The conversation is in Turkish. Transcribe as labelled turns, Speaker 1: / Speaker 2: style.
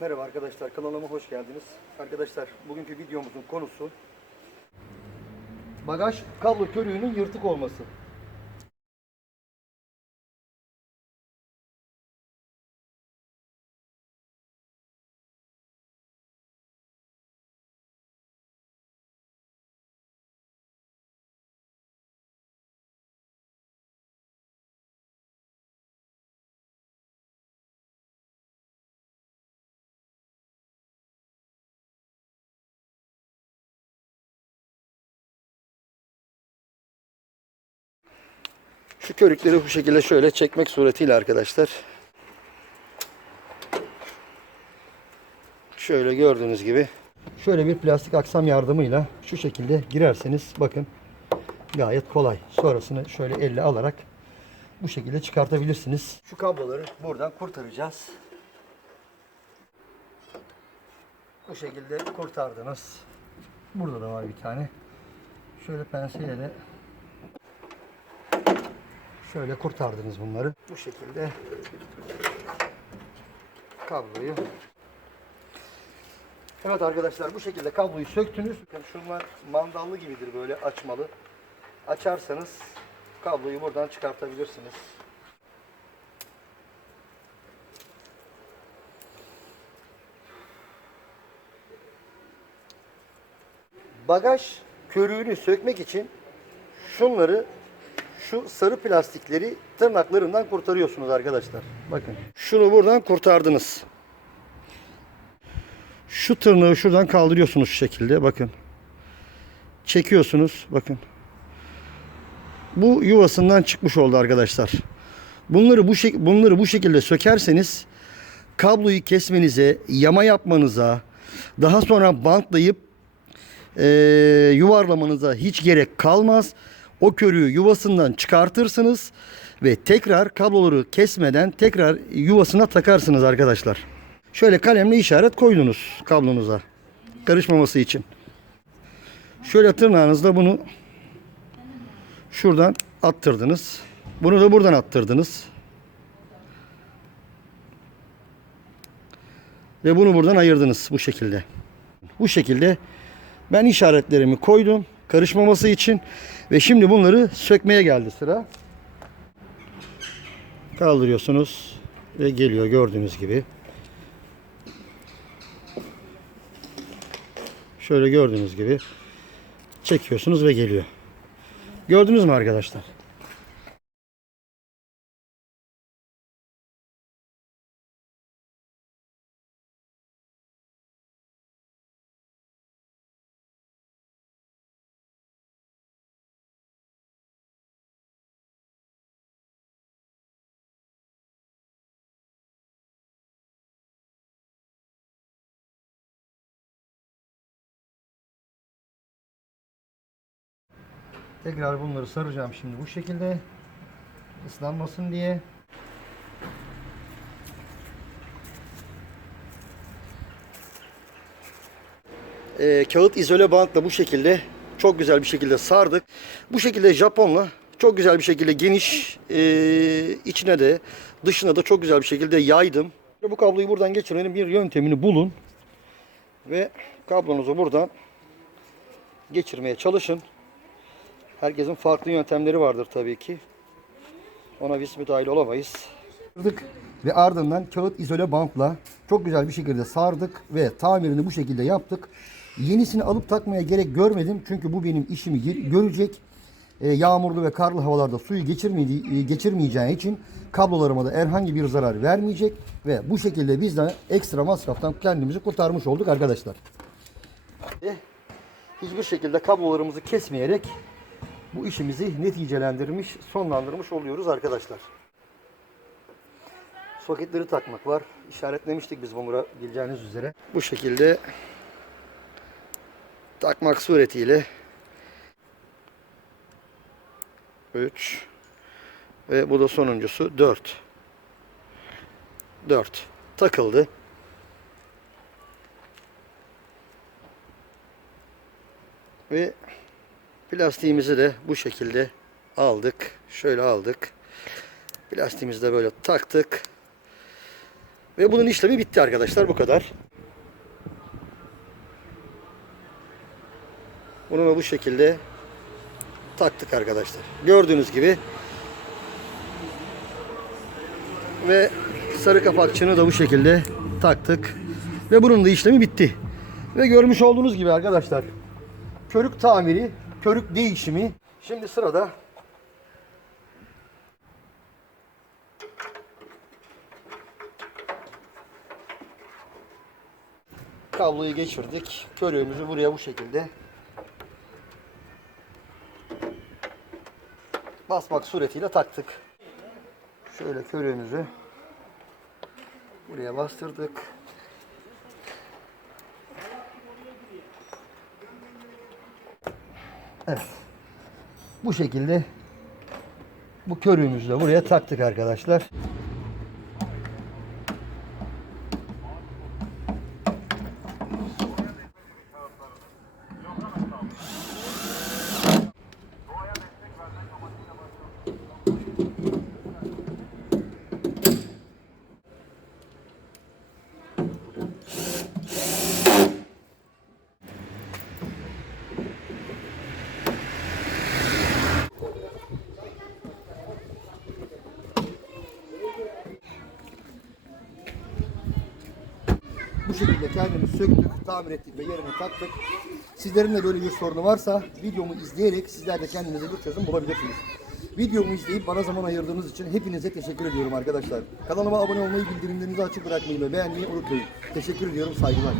Speaker 1: Merhaba arkadaşlar kanalıma hoş geldiniz. Arkadaşlar bugünkü videomuzun konusu bagaj kablo körüğünün yırtık olması. Şu körükleri bu şekilde şöyle çekmek suretiyle arkadaşlar. Şöyle gördüğünüz gibi şöyle bir plastik aksam yardımıyla şu şekilde girerseniz bakın gayet kolay. Sonrasını şöyle elle alarak bu şekilde çıkartabilirsiniz. Şu kabloları buradan kurtaracağız. Bu şekilde kurtardınız. Burada da var bir tane. Şöyle penseyle de Şöyle kurtardınız bunları. Bu şekilde kabloyu Evet arkadaşlar bu şekilde kabloyu söktünüz. Bakın şunlar mandallı gibidir böyle açmalı. Açarsanız kabloyu buradan çıkartabilirsiniz. Bagaj körüğünü sökmek için şunları şu sarı plastikleri tırnaklarından kurtarıyorsunuz arkadaşlar. Bakın. Şunu buradan kurtardınız. Şu tırnağı şuradan kaldırıyorsunuz şu şekilde. Bakın. Çekiyorsunuz. Bakın. Bu yuvasından çıkmış oldu arkadaşlar. Bunları bu bunları bu şekilde sökerseniz kabloyu kesmenize, yama yapmanıza, daha sonra bantlayıp eee, yuvarlamanıza hiç gerek kalmaz. O körüğü yuvasından çıkartırsınız ve tekrar kabloları kesmeden tekrar yuvasına takarsınız arkadaşlar. Şöyle kalemle işaret koydunuz kablonuza. Karışmaması için. Şöyle tırnağınızla bunu şuradan attırdınız. Bunu da buradan attırdınız. Ve bunu buradan ayırdınız bu şekilde. Bu şekilde ben işaretlerimi koydum karışmaması için ve şimdi bunları sökmeye geldi sıra. Kaldırıyorsunuz ve geliyor gördüğünüz gibi. Şöyle gördüğünüz gibi çekiyorsunuz ve geliyor. Gördünüz mü arkadaşlar? Tekrar bunları saracağım şimdi bu şekilde ıslanmasın diye. Ee, kağıt izole bantla bu şekilde çok güzel bir şekilde sardık. Bu şekilde Japonla çok güzel bir şekilde geniş e, içine de dışına da çok güzel bir şekilde yaydım. Bu kabloyu buradan geçirmenin bir yöntemini bulun ve kablonuzu buradan geçirmeye çalışın. Herkesin farklı yöntemleri vardır tabii ki. Ona biz müdahil olamayız. Sardık ve ardından kağıt izole bantla çok güzel bir şekilde sardık ve tamirini bu şekilde yaptık. Yenisini alıp takmaya gerek görmedim çünkü bu benim işimi görecek. Ee, yağmurlu ve karlı havalarda suyu geçirmediği, e, geçirmeyeceği için kablolarıma da herhangi bir zarar vermeyecek ve bu şekilde biz de ekstra masraftan kendimizi kurtarmış olduk arkadaşlar. Hiçbir şekilde kablolarımızı kesmeyerek bu işimizi neticelendirmiş, sonlandırmış oluyoruz arkadaşlar. Soketleri takmak var. İşaretlemiştik biz bunları bileceğiniz üzere. Bu şekilde takmak suretiyle 3 ve bu da sonuncusu 4 4 takıldı. Ve Plastiğimizi de bu şekilde aldık. Şöyle aldık. Plastiğimizi de böyle taktık. Ve bunun işlemi bitti arkadaşlar bu kadar. Bunu bu şekilde taktık arkadaşlar. Gördüğünüz gibi ve sarı kapakçını da bu şekilde taktık. Ve bunun da işlemi bitti. Ve görmüş olduğunuz gibi arkadaşlar körük tamiri, körük değişimi. Şimdi sırada kabloyu geçirdik. Körüğümüzü buraya bu şekilde basmak suretiyle taktık. Şöyle körüğümüzü buraya bastırdık. Evet. Bu şekilde bu körüğümüzü de buraya taktık arkadaşlar. Bu şekilde kendimiz söktük, tamir ettik ve yerine taktık. Sizlerin de böyle bir sorunu varsa videomu izleyerek sizler de kendinize bir çözüm bulabilirsiniz. Videomu izleyip bana zaman ayırdığınız için hepinize teşekkür ediyorum arkadaşlar. Kanalıma abone olmayı, bildirimlerinizi açık bırakmayı ve beğenmeyi unutmayın. Teşekkür ediyorum, saygılar.